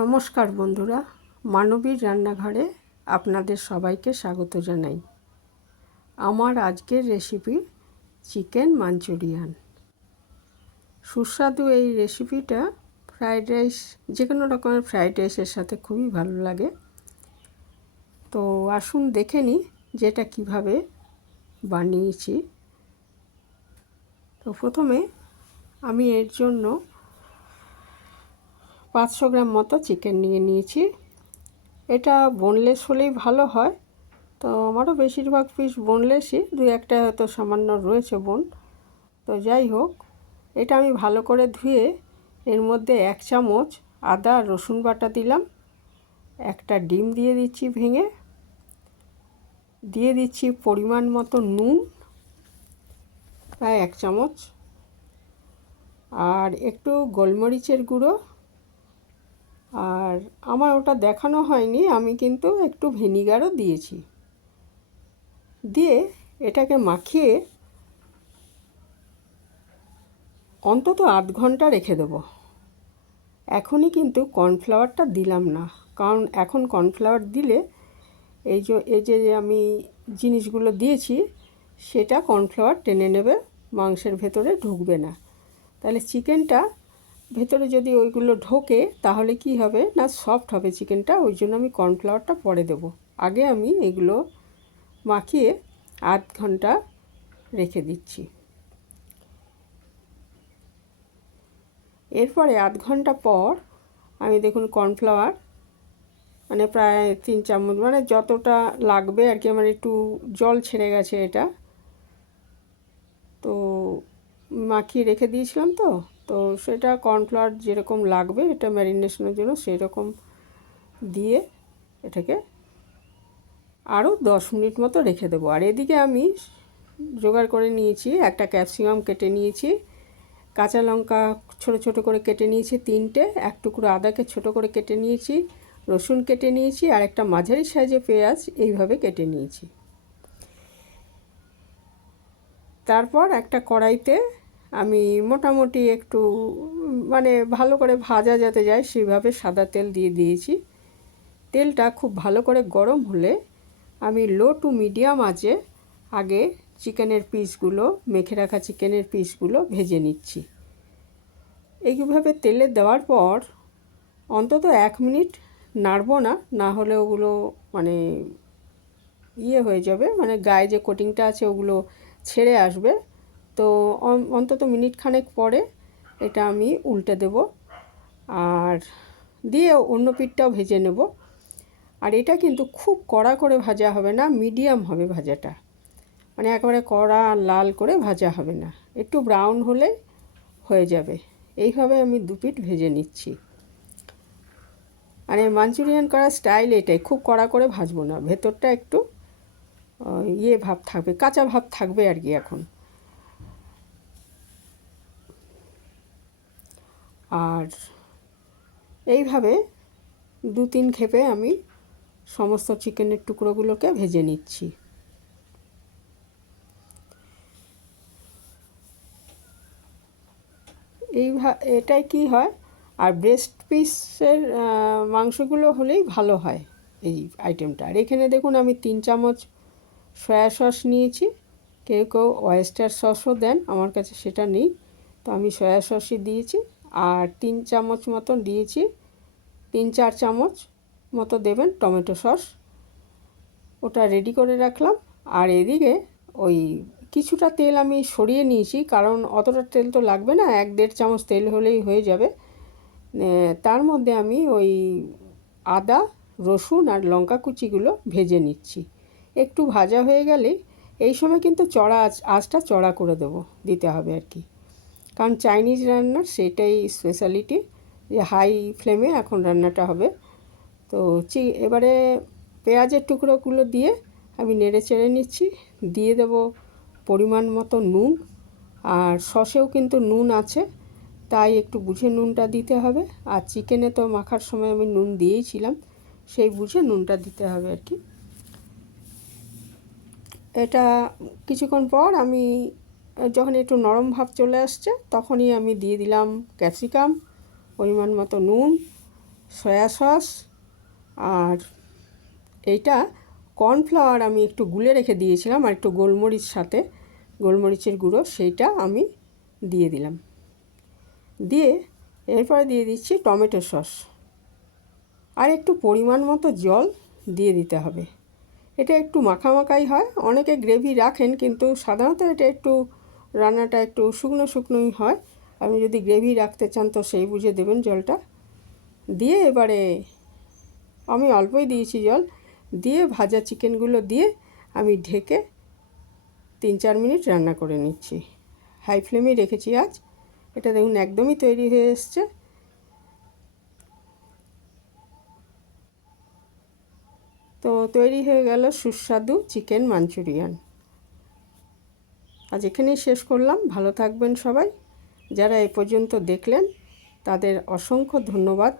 নমস্কার বন্ধুরা, মানবীর রান্নাঘরে আপনাদের সবাইকে স্বাগত জানাই। আমার আজকের রেসিপি চিকেন মাঞ্চুরিয়ান। সুস্বাদু এই রেসিপিটা ফ্রাইড রাইস, যে কোনো রকমের ফ্রাইড রাইসের সাথে খুবই ভালো লাগে। তো আসুন দেখে নিই যেটা কিভাবে বানিয়েছি। তো প্রথমে আমি এর জন্য 500 গ্রাম মতো চিকেন নিয়ে নিয়েছি। এটা বোনলেস হলেই ভালো হয়, তো আমারও বেশিরভাগ পিস বোনলেসই, দুই একটা হয়তো সামান্য রয়েছে বোন। তো যাই হোক, এটা আমি ভালো করে ধুয়ে এর মধ্যে 1 চামচ আদা রসুন বাটা দিলাম, একটা ডিম দিয়ে দিচ্ছি ভেঙে, দিয়ে দিচ্ছি পরিমাণ মতো নুন প্রায় 1 চামচ, আর একটু গোলমরিচের গুঁড়ো, আর আমার ওটা দেখানো হয়নি, আমি কিন্তু একটু ভিনিগারও দিয়েছি। দিয়ে এটাকে মাখিয়ে অন্তত 8 ঘন্টা রেখে দেবো। এখনই কিন্তু কর্নফ্লাওয়ারটা দিলাম না, কারণ এখন কর্নফ্লাওয়ার দিলে এই যে আমি জিনিসগুলো দিয়েছি সেটা কর্নফ্লাওয়ার টেনে নেবে, মাংসের ভেতরে ঢুকবে না। তাহলে চিকেনটা ভেতরে যদি ওইগুলো ঢোকে তাহলে কি হবে না, সফট হবে চিকেনটা। ওই জন্য আমি কর্নফ্লাওয়ারটা পরে দেব, আগে আমি এগুলো মাখিয়ে 8 ঘন্টা রেখে দিচ্ছি। এরপরে 8 ঘন্টা পর আমি দেখুন কর্নফ্লাওয়ার মানে প্রায় 3 চামচ, মানে যতটা লাগবে আর কি, আমার একটু জল ছেড়ে গেছে এটা, তো মাখিয়ে রেখে দিয়েছিলাম। তো সেটা কর্নফ্লাওয়ার যেরকম লাগবে এটা ম্যারিনেশনের জন্য সেই রকম দিয়ে এটাকে আরও 10 মিনিট মতো রেখে দেবো। আর এদিকে আমি জোগাড় করে নিয়েছি, একটা ক্যাপসিকাম কেটে নিয়েছি, কাঁচা লঙ্কা ছোটো ছোটো করে কেটে নিয়েছি 3টে, এক টুকরো আদাকে ছোটো করে কেটে নিয়েছি, রসুন কেটে নিয়েছি, আর একটা মাঝারি সাইজে পেঁয়াজ এইভাবে কেটে নিয়েছি। তারপর একটা কড়াইতে আমি মোটামুটি একটু মানে ভালো করে ভাজা যাতে যায় সেইভাবে সাদা তেল দিয়ে দিয়েছি। তেলটা খুব ভালো করে গরম হলে আমি লো টু মিডিয়াম আঁচে আগে চিকেনের পিসগুলো, মেখে রাখা চিকেনের পিসগুলো ভেজে নিচ্ছি। এইভাবে তেলে দেওয়ার পর অন্তত 1 মিনিট নাড়বো না, না হলে ওগুলো মানে হয়ে যাবে, মানে গায়ে যে কোটিংটা আছে ওগুলো ছেড়ে আসবে। তো অন্তত মিনিট খানেক পরে এটা আমি উল্টে দেব, আর দিয়ে অন্য পিঠটাও ভেজে নেব। আর এটা কিন্তু খুব কড়া করে ভাজা হবে না, মিডিয়াম হবে ভাজাটা, মানে একেবারে কড়া লাল করে ভাজা হবে না, একটু ব্রাউন হলে হয়ে যাবে। এইভাবে আমি 2 পিঠ ভেজে নিচ্ছি। মানে মাঞ্চুরিয়ান করার স্টাইল এটাই, খুব কড়া করে ভাজবো না, ভেতরটা একটু ভাব থাকবে, কাঁচা ভাব থাকবে আর কি এখন। আর এইভাবে 2-3 খেপে আমি সমস্ত চিকেনের টুকরোগুলোকে ভেজে নিচ্ছি। এটাই কি হয়, আর ব্রেস্ট পিসের মাংসগুলো হলেই ভালো হয় এই আইটেমটা। আর এখানে দেখুন আমি 3 চামচ সয়া সস নিয়েছি, কেউ কেউ ওয়েস্টার সসও দেন, আমার কাছে সেটা নেই, তো আমি সয়া সসই দিয়েছি। আর 3 চামচ মতন দিয়েছি, 3-4 চামচ মতো দেবেন টমেটো সস, ওটা রেডি করে রাখলাম। আর এদিকে ওই কিছুটা তেল আমি সরিয়ে নিয়েছি, কারণ অতটা তেল তো লাগবে না, 1-1.5 চামচ তেল হলেই হয়ে যাবে। তার মধ্যে আমি ওই আদা রসুন আর লঙ্কা কুচিগুলো ভেজে নিচ্ছি। একটু ভাজা হয়ে গেলেই এই সময় কিন্তু আঁচটা চড়া করে দিতে হবে আর কি, কারণ চাইনিজ রান্নার সেটাই স্পেশালিটি, যে হাই ফ্লেমে এখন রান্নাটা হবে। তো এবারে পেঁয়াজের টুকরোগুলো দিয়ে আমি নেড়ে চেড়ে নিচ্ছি, দিয়ে দেব পরিমাণ মতো নুন, আর সসেও কিন্তু নুন আছে, তাই একটু বুঝে নুনটা দিতে হবে। আর চিকেনে তো মাখার সময় আমি নুন দিয়েছিলাম, সেই বুঝে নুনটা দিতে হবে আর কি। এটা কিছুক্ষণ পর আমি যখন একটু নরম ভাব চলে আসছে তখনই আমি দিয়ে দিলাম ক্যাপসিকাম, পরিমাণ মতো নুন, সয়া সস, আর এইটা কর্নফ্লাওয়ার আমি একটু গুলে রেখে দিয়েছিলাম, আর একটু গোলমরিচ সাথে, গোলমরিচের গুঁড়ো, সেইটা আমি দিয়ে দিলাম। দিয়ে এরপরে দিয়ে দিচ্ছি টমেটো সস, আর একটু পরিমাণ মতো জল দিয়ে দিতে হবে। এটা একটু মাখামাখাই হয়, অনেকে গ্রেভি রাখেন, কিন্তু সাধারণত এটা একটু রান্নাটা একটু শুকনো শুকনোই হয়। আপনি যদি গ্রেভি রাখতে চান তো সেই বুঝে দেবেন জলটা। দিয়ে এবারে আমি অল্পই দিয়েছি জল, দিয়ে ভাজা চিকেনগুলো দিয়ে আমি ঢেকে 3-4 মিনিট রান্না করে নিচ্ছি। হাই ফ্লেমে রেখেছি আজ। এটা দেখুন একদমই তৈরি হয়ে এসছে। তো তৈরি হয়ে গেল সুস্বাদু চিকেন মাঞ্চুরিয়ান। আজ এখানেই শেষ করলাম। ভালো থাকবেন সবাই। যারা এ পর্যন্ত দেখলেন তাদের অসংখ্য ধন্যবাদ।